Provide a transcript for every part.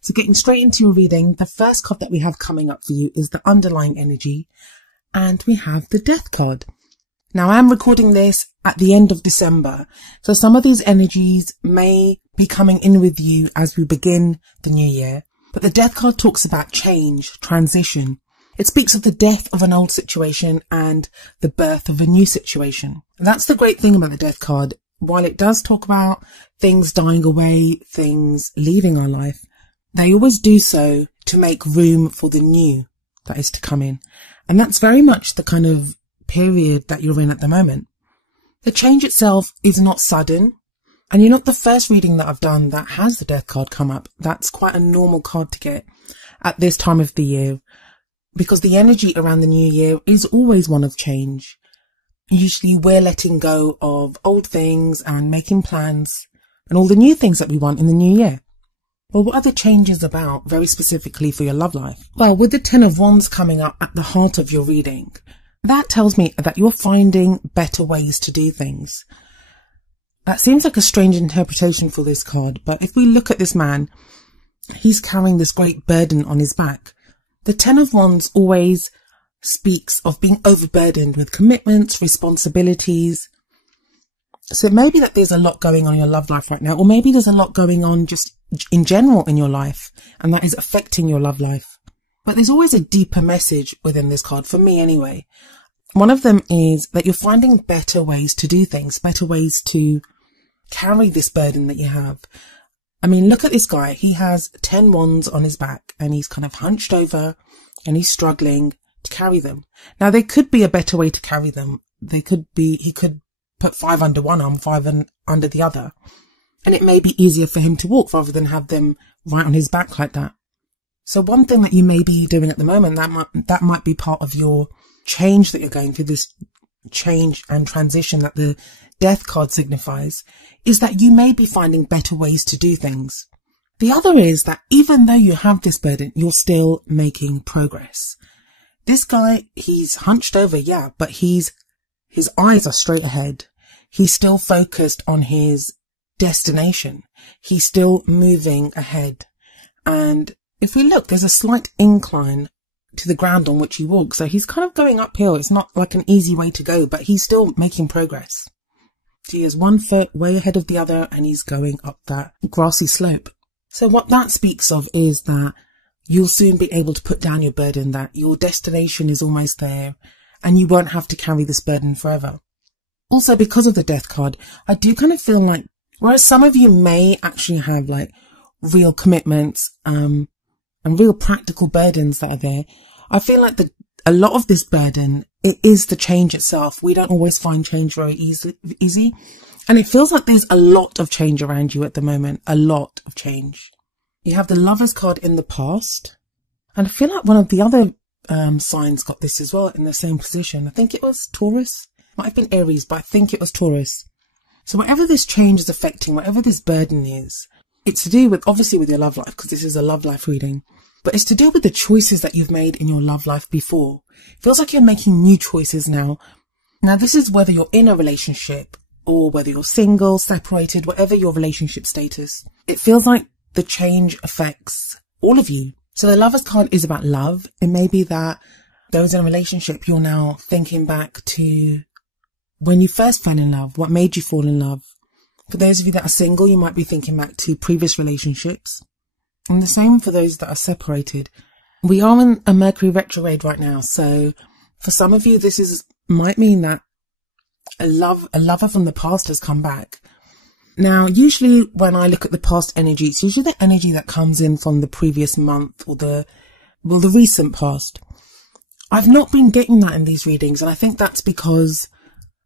So getting straight into your reading, the first card that we have coming up for you is the underlying energy, and we have the Death card. Now I am recording this at the end of December, so some of these energies may be coming in with you as we begin the new year. But the Death card talks about change, transition. It speaks of the death of an old situation and the birth of a new situation. And that's the great thing about the Death card. While it does talk about things dying away, things leaving our life, they always do so to make room for the new that is to come in. And that's very much the kind of period that you're in at the moment. The change itself is not sudden. And you're not the first reading that I've done that has the Death card come up. That's quite a normal card to get at this time of the year, because the energy around the new year is always one of change. Usually we're letting go of old things and making plans and all the new things that we want in the new year. Well, what are the changes about very specifically for your love life? Well, with the Ten of Wands coming up at the heart of your reading, that tells me that you're finding better ways to do things. That seems like a strange interpretation for this card, but if we look at this man, he's carrying this great burden on his back. The Ten of Wands always speaks of being overburdened with commitments, responsibilities. So it may be that there's a lot going on in your love life right now, or maybe there's a lot going on just in general in your life, and that is affecting your love life. But there's always a deeper message within this card, for me anyway. One of them is that you're finding better ways to do things, better ways to carry this burden that you have. I mean, look at this guy. He has 10 wands on his back and he's kind of hunched over and he's struggling to carry them. Now, there could be a better way to carry them. He could put 5 under one arm, 5 under the other. And it may be easier for him to walk rather than have them right on his back like that. So one thing that you may be doing at the moment, that might be part of your change that you're going through, this change and transition that the Death card signifies, is that you may be finding better ways to do things. The other is that even though you have this burden, you're still making progress. This guy, he's hunched over, yeah, but his eyes are straight ahead. He's still focused on his destination. He's still moving ahead. And if we look, there's a slight incline to the ground on which he walks. So he's kind of going uphill. It's not like an easy way to go, but he's still making progress. He has one foot way ahead of the other and he's going up that grassy slope. So what that speaks of is that you'll soon be able to put down your burden, that your destination is almost there and you won't have to carry this burden forever. Also, because of the Death card, I do kind of feel like, whereas some of you may actually have like real commitments and real practical burdens that are there, I feel like a lot of this burden, it is the change itself. We don't always find change very easy. And it feels like there's a lot of change around you at the moment. A lot of change. You have the Lovers card in the past. And I feel like one of the other signs got this as well in the same position. I think it was Taurus. Might have been Aries, but I think it was Taurus. So whatever this change is affecting, whatever this burden is, it's to do with, obviously with your love life, because this is a love life reading. But it's to do with the choices that you've made in your love life before. It feels like you're making new choices now. Now, this is whether you're in a relationship or whether you're single, separated, whatever your relationship status. It feels like the change affects all of you. So the Lovers card is about love. It may be that those in a relationship, you're now thinking back to when you first fell in love, what made you fall in love. For those of you that are single, you might be thinking back to previous relationships. And the same for those that are separated. We are in a Mercury retrograde right now. So for some of you, might mean that a lover from the past has come back. Now, usually when I look at the past energy, it's usually the energy that comes in from the previous month or the recent past. I've not been getting that in these readings. And I think that's because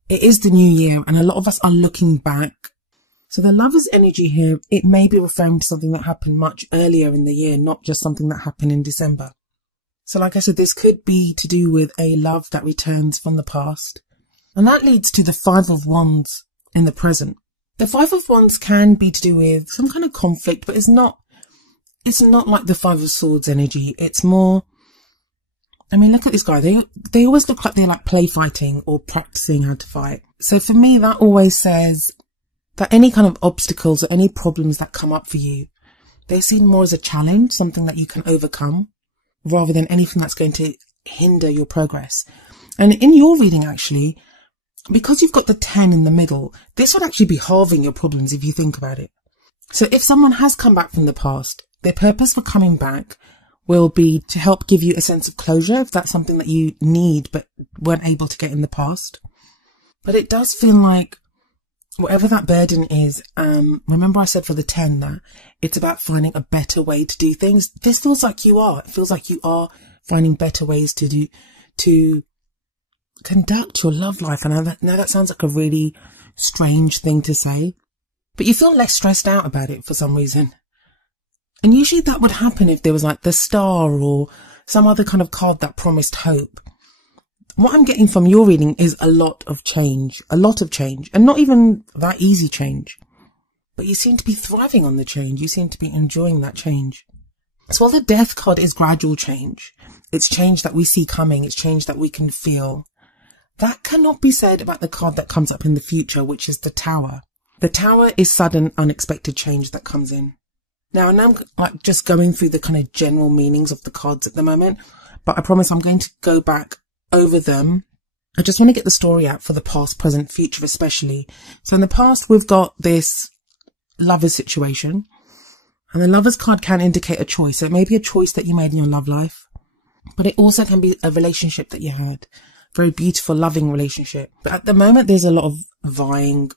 it is the new year and a lot of us are looking back. So the Lover's energy here, it may be referring to something that happened much earlier in the year, not just something that happened in December. So like I said, this could be to do with a love that returns from the past. And that leads to the Five of Wands in the present. The Five of Wands can be to do with some kind of conflict, but it's not like the Five of Swords energy. It's more, I mean, look at this guy. They always look like they're like play fighting or practicing how to fight. So for me, that always says that any kind of obstacles or any problems that come up for you, they're seen more as a challenge, something that you can overcome, rather than anything that's going to hinder your progress. And in your reading, actually, because you've got the 10 in the middle, this would actually be halving your problems if you think about it. So if someone has come back from the past, their purpose for coming back will be to help give you a sense of closure if that's something that you need but weren't able to get in the past. But it does feel like whatever that burden is, remember I said for the 10 that it's about finding a better way to do things. This feels like you are. It feels like you are finding better ways to conduct your love life. And I know that sounds like a really strange thing to say, but you feel less stressed out about it for some reason. And usually that would happen if there was like the star or some other kind of card that promised hope. What I'm getting from your reading is a lot of change, and not even that easy change. But you seem to be thriving on the change. You seem to be enjoying that change. So while the Death card is gradual change, it's change that we see coming, it's change that we can feel. That cannot be said about the card that comes up in the future, which is the Tower. The Tower is sudden, unexpected change that comes in. Now I'm like just going through the kind of general meanings of the cards at the moment, but I promise I'm going to go back over them. I just want to get the story out for the past, present, future especially. So in the past, we've got this Lovers situation, and the Lovers card can indicate a choice. So it may be a choice that you made in your love life, but it also can be a relationship that you had. Very beautiful, loving relationship. But at the moment, there's a lot of vying,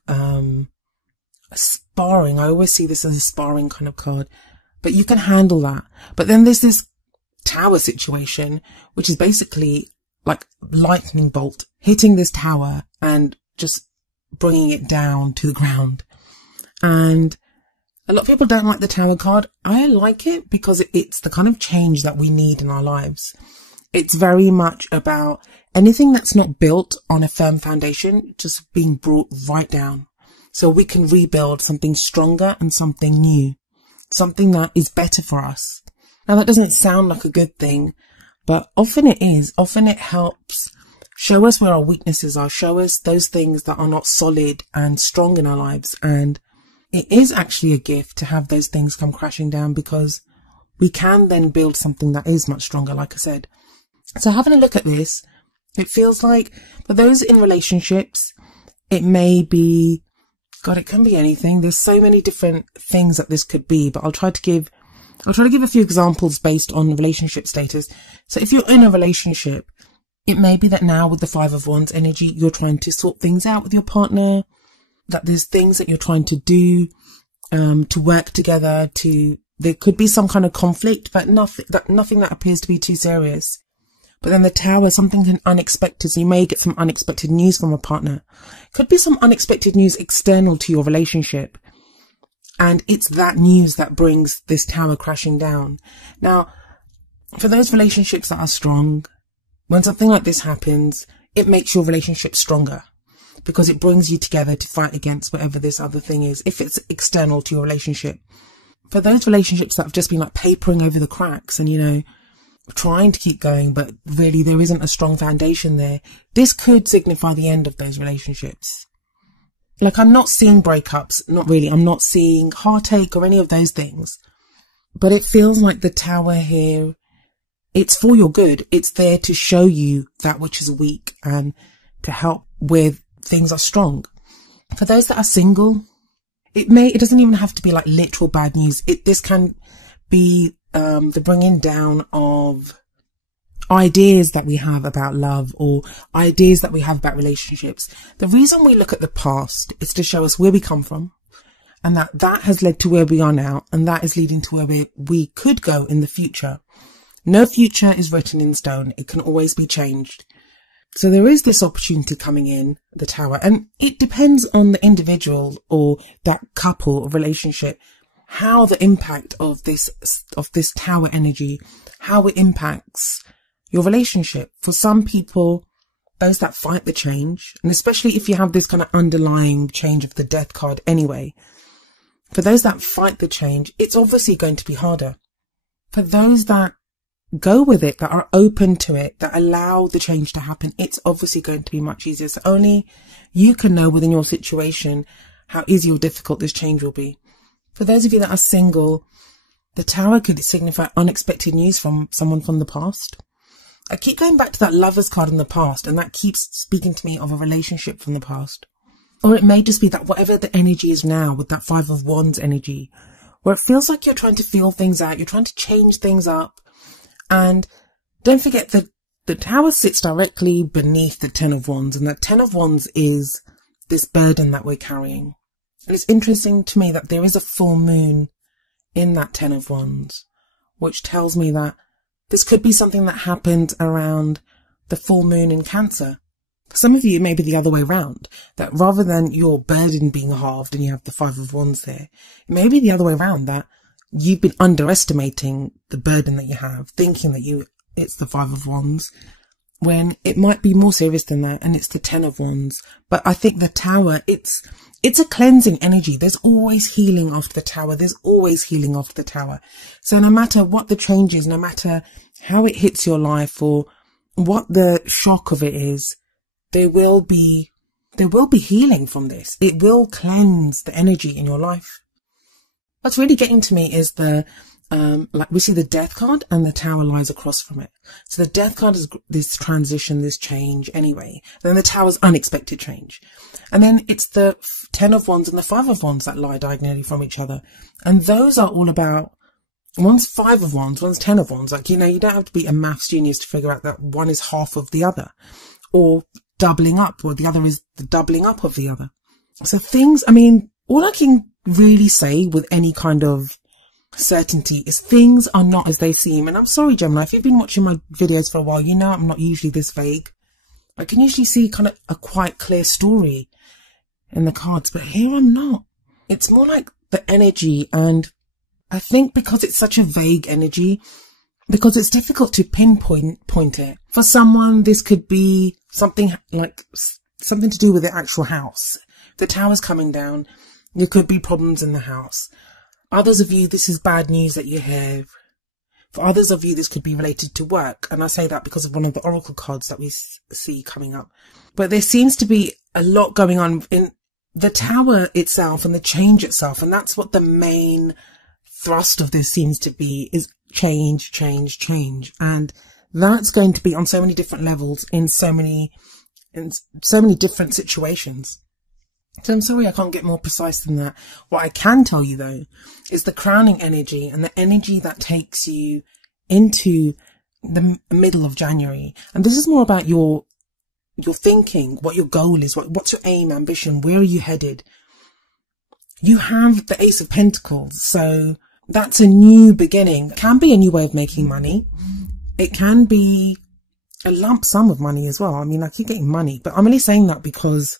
sparring. I always see this as a sparring kind of card, but you can handle that. But then there's this Tower situation, which is basically like lightning bolt hitting this tower and just bringing it down to the ground. And a lot of people don't like the Tower card. I like it because it's the kind of change that we need in our lives. It's very much about anything that's not built on a firm foundation just being brought right down, so we can rebuild something stronger and something new, something that is better for us. Now that doesn't sound like a good thing, but often it is. Often it helps show us where our weaknesses are, show us those things that are not solid and strong in our lives. And it is actually a gift to have those things come crashing down, because we can then build something that is much stronger, like I said. So having a look at this, it feels like for those in relationships, it may be, God, it can be anything. There's so many different things that this could be, but I'll try to give a few examples based on relationship status. So if you're in a relationship, it may be that now with the 5 of Wands energy, you're trying to sort things out with your partner, that there's things that you're trying to do, to work together, there could be some kind of conflict, but nothing that appears to be too serious. But then the Tower, something unexpected. So you may get some unexpected news from a partner. Could be some unexpected news external to your relationship. And it's that news that brings this Tower crashing down. Now, for those relationships that are strong, when something like this happens, it makes your relationship stronger, because it brings you together to fight against whatever this other thing is, if it's external to your relationship. For those relationships that have just been like papering over the cracks and, you know, trying to keep going, but really there isn't a strong foundation there, this could signify the end of those relationships. Like, I'm not seeing breakups, not really. I'm not seeing heartache or any of those things. But it feels like the Tower here, it's for your good. It's there to show you that which is weak and to help with things are strong. For those that are single, it doesn't even have to be like literal bad news. This can be the bringing down of ideas that we have about love or ideas that we have about relationships. The reason we look at the past is to show us where we come from, and that has led to where we are now, and that is leading to where we could go in the future. No future is written in stone. It can always be changed. So there is this opportunity coming in, the Tower, and it depends on the individual or that couple or relationship, how the impact of this Tower energy, how it impacts your relationship. For some people, those that fight the change, and especially if you have this kind of underlying change of the Death card anyway, for those that fight the change, it's obviously going to be harder. For those that go with it, that are open to it, that allow the change to happen, it's obviously going to be much easier. So only you can know within your situation how easy or difficult this change will be. For those of you that are single, The Tower could signify unexpected news from someone from the past. I keep going back to that Lovers card in the past, and that keeps speaking to me of a relationship from the past. Or it may just be that whatever the energy is now with that Five of Wands energy, where it feels like you're trying to feel things out, you're trying to change things up. And don't forget that the Tower sits directly beneath the Ten of Wands, and that Ten of Wands is this burden that we're carrying. And it's interesting to me that there is a full moon in that Ten of Wands, which tells me that this could be something that happened around the full moon in Cancer. For some of you, it may be the other way around, that rather than your burden being halved and you have the Five of Wands there, it may be the other way around, that you've been underestimating the burden that you have, thinking that it's the Five of Wands, when it might be more serious than that, and it's the Ten of Wands. But I think the Tower, it's a cleansing energy. There's always healing after the Tower. There's always healing after the Tower. So no matter what the change is, no matter how it hits your life or what the shock of it is, there will be healing from this. It will cleanse the energy in your life. What's really getting to me is like we see the Death card and the Tower lies across from it. So the Death card is this transition, this change anyway. Then the Tower's unexpected change. And then it's the Ten of Wands and the Five of Wands that lie diagonally from each other. And those are all about, one's Five of Wands, one's Ten of Wands. Like, you don't have to be a maths genius to figure out that one is half of the other, or doubling up, or the other is the doubling up of the other. So all I can really say with any kind of certainty is things are not as they seem. And I'm sorry, Gemini, if you've been watching my videos for a while, I'm not usually this vague. I can usually see kind of a quite clear story in the cards, but here I'm not. It's more like the energy, and I think because it's such a vague energy, because it's difficult to pinpoint it. For someone, this could be something to do with the actual house. The Tower's coming down. There could be problems in the house. Others of you, this is bad news that you hear. For others of you, this could be related to work. And I say that because of one of the oracle cards that we see coming up. But there seems to be a lot going on in the Tower itself and the change itself. And that's what the main thrust of this seems to be, is change, change, change. And that's going to be on so many different levels in so many different situations. So I'm sorry I can't get more precise than that. What I can tell you though is the crowning energy, and the energy that takes you into the middle of January. And this is more about your thinking, what your goal is, what's your aim, ambition, where are you headed? You have the Ace of Pentacles, so that's a new beginning. It can be a new way of making money. It can be a lump sum of money as well. I mean, I keep getting money, but I'm only saying that because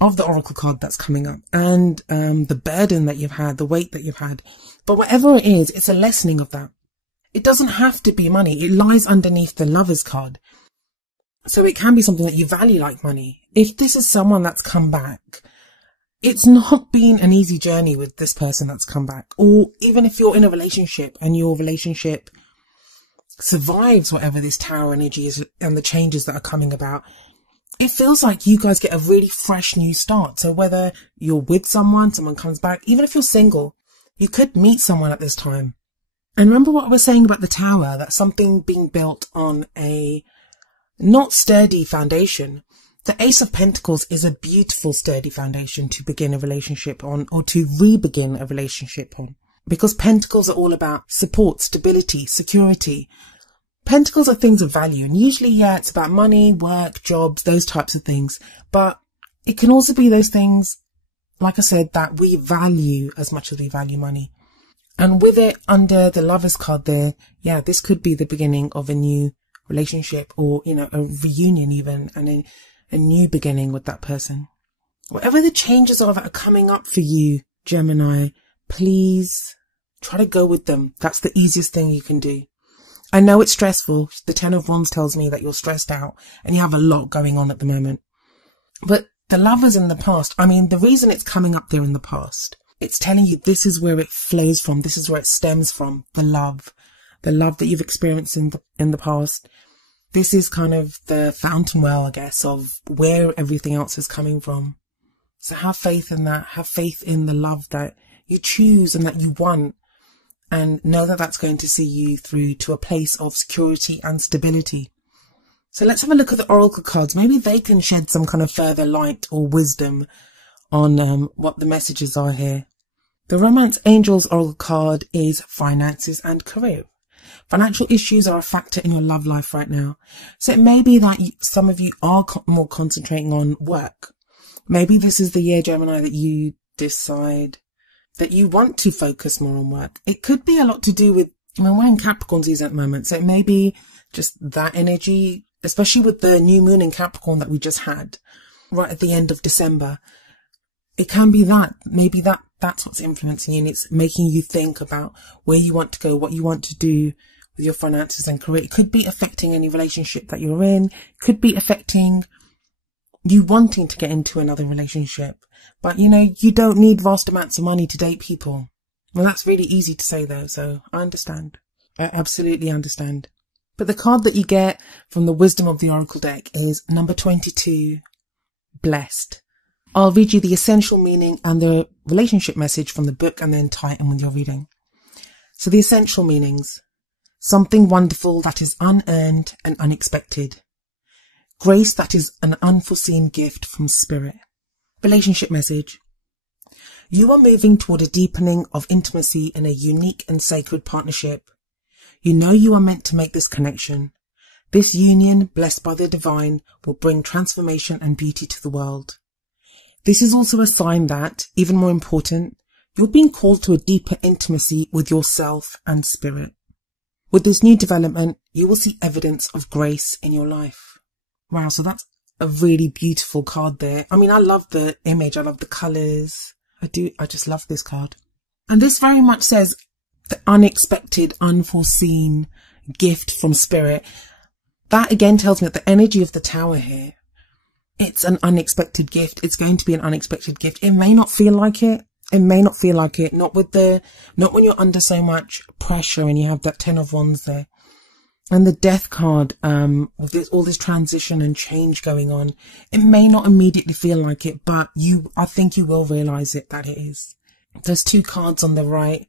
of the oracle card that's coming up, and the burden that you've had, the weight that you've had. But whatever it is, it's a lessening of that. It doesn't have to be money. It lies underneath the Lovers card. So it can be something that you value like money. If this is someone that's come back, it's not been an easy journey with this person that's come back. Or even if you're in a relationship and your relationship survives whatever this Tower energy is and the changes that are coming about, it feels like you guys get a really fresh new start. So whether you're with someone comes back, even if you're single, you could meet someone at this time. And remember what I was saying about the Tower, that something being built on a not sturdy foundation. The Ace of Pentacles is a beautiful sturdy foundation to begin a relationship on, or to re-begin a relationship on. Because Pentacles are all about support, stability, security. Pentacles are things of value, and usually, it's about money, work, jobs, those types of things. But it can also be those things, like I said, that we value as much as we value money. And with it under the Lovers card there, this could be the beginning of a new relationship, or, a reunion even, and a new beginning with that person. Whatever the changes are that are coming up for you, Gemini, please try to go with them. That's the easiest thing you can do. I know it's stressful. The Ten of Wands tells me that you're stressed out and you have a lot going on at the moment. But the Lovers in the past, the reason it's coming up there in the past, it's telling you this is where it flows from. This is where it stems from. The love that you've experienced in the past. This is kind of the fountain well, I guess, of where everything else is coming from. So have faith in that. Have faith in the love that you choose and that you want. and know that that's going to see you through to a place of security and stability. So let's have a look at the oracle cards. Maybe they can shed some kind of further light or wisdom on what the messages are here. The Romance Angels oracle card is finances and career. Financial issues are a factor in your love life right now. So it may be that some of you are more concentrating on work. Maybe this is the year, Gemini, that you decide that you want to focus more on work. It could be a lot to do with, we're in Capricorn season at the moment, so it may be just that energy, especially with the new moon in Capricorn that we just had right at the end of December. It can be that, maybe that's what's influencing you, and it's making you think about where you want to go, what you want to do with your finances and career. It could be affecting any relationship that you're in. It could be affecting you wanting to get into another relationship. But, you don't need vast amounts of money to date people. Well, that's really easy to say though, so I understand. I absolutely understand. But the card that you get from the Wisdom of the Oracle deck is number 22, Blessed. I'll read you the essential meaning and the relationship message from the book and then tie it in with your reading. So the essential meanings: something wonderful that is unearned and unexpected. Grace that is an unforeseen gift from spirit. Relationship message: you are moving toward a deepening of intimacy in a unique and sacred partnership. You know you are meant to make this connection. This union, blessed by the divine, will bring transformation and beauty to the world. This is also a sign that, even more important, you're being called to a deeper intimacy with yourself and spirit. With this new development, you will see evidence of grace in your life. Wow, so that's a really beautiful card there. I love the image. I love the colours. I just love this card. And this very much says the unexpected, unforeseen gift from spirit. That again tells me that the energy of the Tower here, it's an unexpected gift. It's going to be an unexpected gift. It may not feel like it. It may not feel like it. Not when you're under so much pressure and you have that 10 of Wands there. And the Death card, with all this transition and change going on, it may not immediately feel like it, but I think you will realize that it is. Those two cards on the right,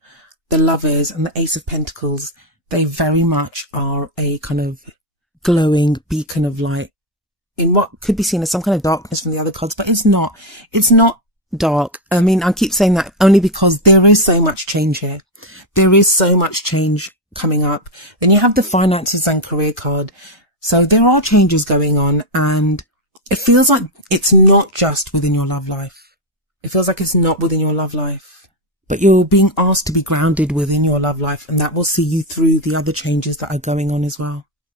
the Lovers and the Ace of Pentacles, they very much are a kind of glowing beacon of light in what could be seen as some kind of darkness from the other cards, but it's not dark. I keep saying that only because there is so much change here. There is so much change coming up. Then you have the finances and career card. So there are changes going on, and it feels like it's not just within your love life. It feels like it's not within your love life, but you're being asked to be grounded within your love life, and that will see you through the other changes that are going on as well.